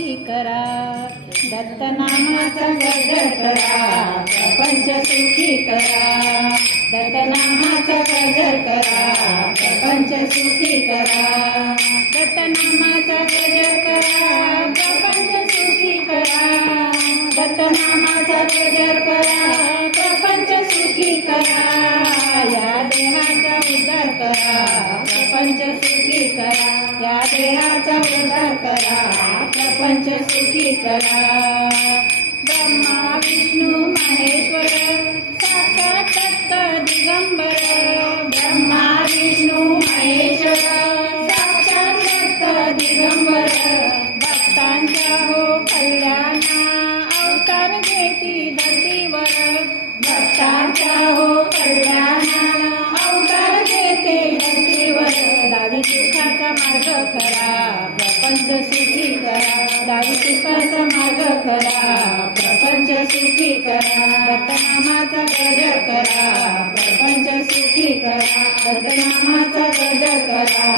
सुखी करा, दत्तनामाचा गजर करा, प्रपंच सुखी करा, दत्तनामाचा गजर करा, प्रपंच सुखी करा, दत्तनामाचा गजर करा, प्रपंच सुखी करा, दत्तनामाचा गजर करा, प्रपंच सुखी करा, या देहाचा उद्धार करा, प्रपंच सुखी करा, या देहाचा उद्धार करा, प्रपंच सुखी करा. ब्रह्मा विष्णू महेश्वर साक्षात दत्त दिगंबर, ब्रह्मा विष्णू महेश्वर साक्षात दत्त दिगंबर, भक्तांच्या हो कल्याणा अवतार घेती धरतीवर, भक्तांच्या हो कल्याणा अवतार घेते धरतीवर, दावी सुखाचा मार्ग करा, प्रपंच सुखी करा, दावी सुखाचा मार्ग करा, प्रपंच सुखी करा, दत्तनामाचा गजर करा, प्रपंच सुखी करा, दत्तनामाचा गजर करा,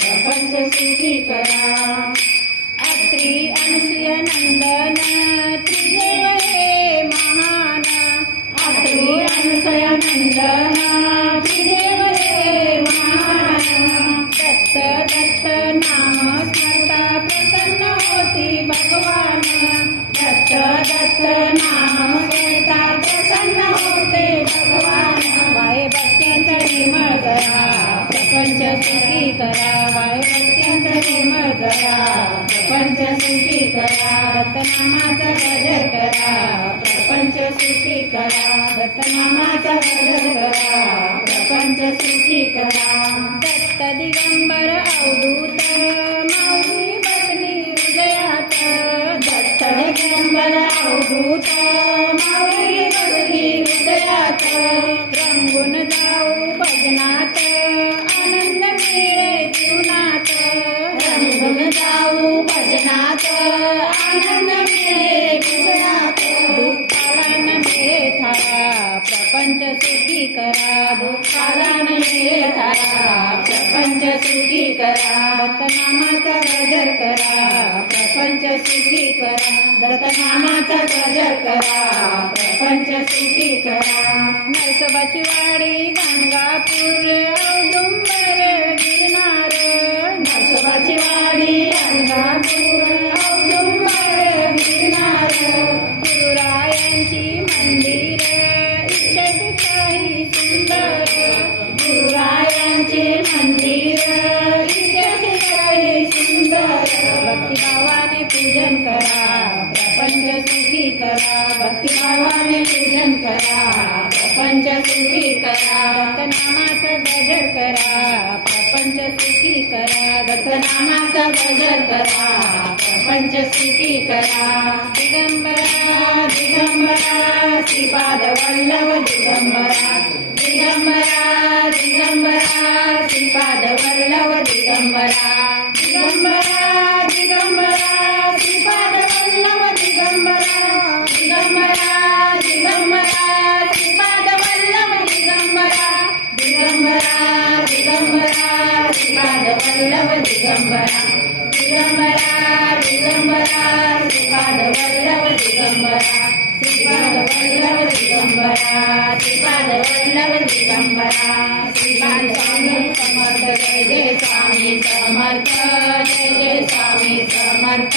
प्रपंच सुखी करा. अत्री अनुसूय नंदन त्रिदेव हे महान, अत्री अनुसूय नंदन त्रिदेव हे महान, दत्त दत्त नाम स्मरता प्रसन्न होती भगवान, दत्त दत्त नाम स्मरता प्रसन्न होते भगवान, वाय भक्त्यांचा निर्मळ करा, प्रपंच सुखी करा, वाय भक्त्यांचा निर्मळ करा, प्रपंच सुखी करा, दत्तनामाचा गजर करा, प्रपंच सुखी करा, दत्तनामाचा गजर करा, प्रपंच सुखी करा. दत्त दिगंबर अवधूत माऊली बसली हृदयात, दत्त दिगंबर अवधूत माऊली बसली हृदयात, रंगून जाऊ भजनात आनंद मिळे जीवनात, रंगून जाऊ भजनात आनंद मिळे जीवनात, दुःखाला न मिळे थारा, प्रपंच सुखी करा, दुःखाला न मिळे थारा, प्रपंच सुखी करा, दत्तनामाचा गजर करा, प्रपंच सुखी करा, दत्तनामाचा गजर करा, प्रपंच सुखी करा. नरसोबाची वाडी गाणगापूर औदुंबर गिरनार, नरसोबाची वाडी गाणगापूर औदुंबर गिरनार, गुरुरायांची मंदिर इतकी काही सुंदर, गुरुरायांचे मंदिर इतकी काही सुंदर, भक्तिभावाने पूजन करा, प्रपंच सुखी करा, भक्तिभावाने पूजन करा, प्रपंच सुखी करा, दत्तनामाचा गजर करा, प्रपंच सुखी करा, दत्तनामाचा गजर करा, प्रपंच सुखी करा. दिगंबरा दिगंबरा श्रीपाद वल्लभ दिगंबरा, दिगंबरा दिगंबरा श्रीपाद वल्लभ दिगंबरा, दिगंबरा दिगंबरा श्रीपाद वल्लभ दिगंबरा, दिगंबरा दिगंबरा श्रीपाद वल्लभ दिगंबरा, दिगंबरा दिगंबरा श्रीपाद वल्लभ दिगंबरा, दिगंबरा दिगंबरा श्रीपाद वल्लभ दिगंबरा, श्रीपाद वल्लभ दिगंबरा, श्रीपाद वल्लभ दिगंबरा. श्रीपाद स्वामी समर्थ जय जय स्वामी समर्थ, जय जय स्वामी समर्थ,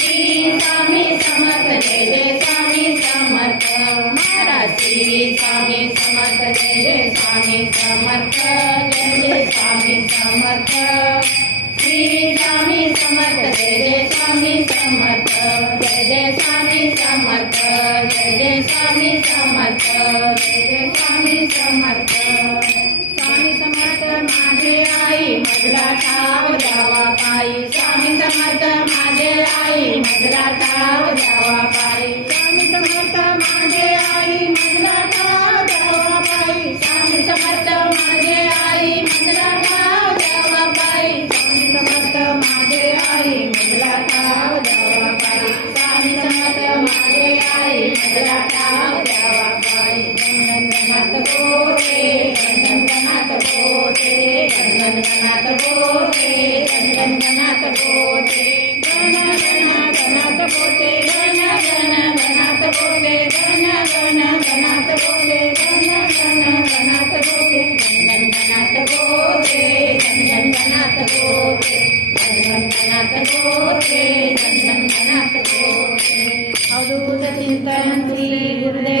श्री स्वामी समर्थ जय जय स्वामी समर्थ, महाराज श्री स्वामी समर्थ जय जय स्वामी समर्थ, जय जय स्वामी समर्थ, श्री स्वामी समर्थ जय जय स्वामी समर्थ, जय जय स्वामी समर्थ, जय जय स्वामी समर्थ, जय जय स्वामी समर्थ. स्वामी समर्थ माझे आई मधुरा ठाव द्यावा पायी, स्वामी समर्थ माझे आई मधुरा ठाव द्यावा पायी, स्वामी समर्थ माझे आई मधुरा ठाव द्यावा पायी, स्वामी समर्थ माझे आई मधुरा ठाव द्यावा पायी, स्वामी समर्थ माझे आई मधुरा ठाव द्यावा पायी, स्वामी समर्थ माझे आई मधुरा ठाव द्यावा पायी. गणगणात बोले गणगणात बोले, गणगणात बोले गणगणात बोले, गण गणात बोले गण गण गणात बोले गण गण गणात बोले गण गण गणात बोले गण गणात बोले गण गणात बोले गण गणात बोले गण गणात बोले अवधूत चिंतन श्री गुरुदेव